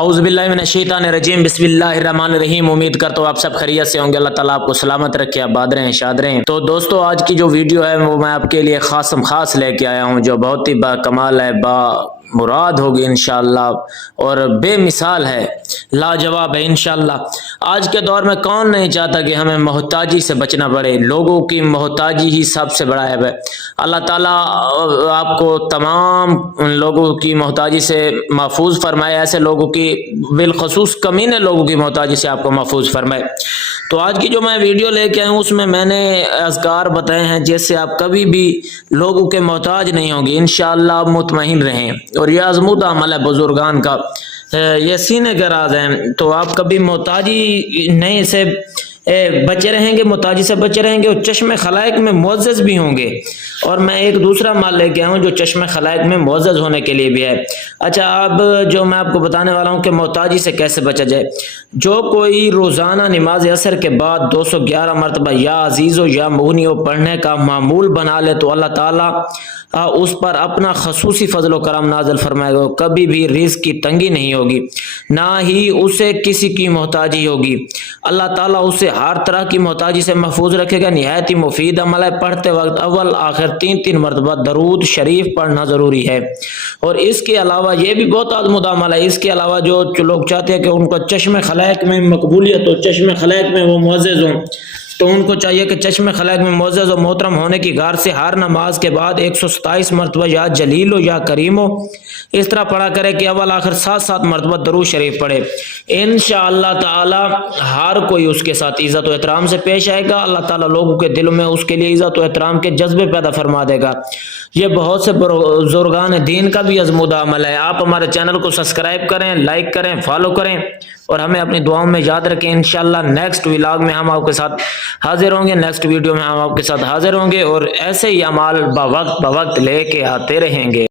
اعوذ باللہ من الشیطان الرجیم، بسم اللہ الرحمن الرحیم۔ امید کرتا ہوں آپ سب خیریت سے ہوں گے، اللہ تعالیٰ آپ کو سلامت رکھے، آباد رہیں، شاد رہیں۔ تو دوستو، آج کی جو ویڈیو ہے وہ میں آپ کے لیے خاص لے کے آیا ہوں، جو بہت ہی با کمال ہے، با مراد ہوگی انشاءاللہ، اور بے مثال ہے، لاجواب ہے انشاءاللہ۔ آج کے دور میں کون نہیں چاہتا کہ ہمیں محتاجی سے بچنا پڑے؟ لوگوں کی محتاجی ہی سب سے بڑا عیب ہے۔ اللہ تعالیٰ آپ کو تمام لوگوں کی محتاجی سے محفوظ فرمائے، ایسے لوگوں کی بالخصوص کمینے لوگوں کی محتاجی سے آپ کو محفوظ فرمائے۔ تو آج کی جو میں ویڈیو لے کے آیا ہوں اس میں نے اذکار بتائے ہیں جس سے آپ کبھی بھی لوگوں کے محتاج نہیں ہوں گے انشاءاللہ، آپ مطمئن رہیں۔ اور یہ آزمودہ عمل ہے بزرگان کا، یہ سینے کے راز ہیں۔ تو آپ کبھی محتاجی نہیں سے بچے رہیں گے، محتاجی سے بچے رہیں گے، اور چشم خلائق میں معزز بھی ہوں گے۔ اور میں ایک دوسرا مال لے کے آیا ہوں جو چشم خلائق میں معزز ہونے کے لیے بھی ہے۔ اچھا، اب جو میں آپ کو بتانے والا ہوں کہ محتاجی سے کیسے بچا جائے۔ جو کوئی روزانہ نماز عصر کے بعد 211 مرتبہ یا عزیزو یا مغنیو پڑھنے کا معمول بنا لے تو اللہ تعالیٰ اس پر اپنا خصوصی فضل و کرم نازل فرمائے گا۔ کبھی بھی رزق کی تنگی نہیں ہوگی، نہ ہی اسے کسی کی محتاجی ہوگی۔ اللہ تعالیٰ اسے ہر طرح کی محتاجی سے محفوظ رکھے گا۔ نہایت ہی مفید عمل ہے، پڑھتے وقت اول آخر 3 مرتبہ درود شریف پڑھنا ضروری ہے۔ اور اس کے علاوہ یہ بھی بہت عظمت عمل ہے، اس کے علاوہ جو لوگ چاہتے ہیں کہ ان کو چشم خلائق میں مقبولیت ہو، چشم خلائق میں وہ معزز ہوں، تو ان کو چاہیے کہ چشم خلائق میں معزز و محترم ہونے کی غرض سے ہر نماز کے بعد 127 مرتبہ یا جلیل ہو یا کریم ہو اس طرح پڑھا کرے کہ اول آخر 7 مرتبہ درود شریف پڑھے۔ انشاءاللہ تعالی ہر کوئی اس کے ساتھ عزت و احترام سے پیش آئے گا۔ اللہ تعالیٰ لوگوں کے دلوں میں اس کے لیے عزت و احترام کے جذبے پیدا فرما دے گا۔ یہ بہت سے بزرگان دین کا بھی آزمودہ عمل ہے۔ آپ ہمارے چینل کو سبسکرائب کریں، لائک کریں، فالو کریں، اور ہمیں اپنی دعاؤں میں یاد رکھیں۔ انشاءاللہ نیکسٹ ولاگ میں ہم آپ کے ساتھ حاضر ہوں گے، نیکسٹ ویڈیو میں ہم آپ کے ساتھ حاضر ہوں گے، اور ایسے ہی اعمال بوقت لے کے آتے رہیں گے۔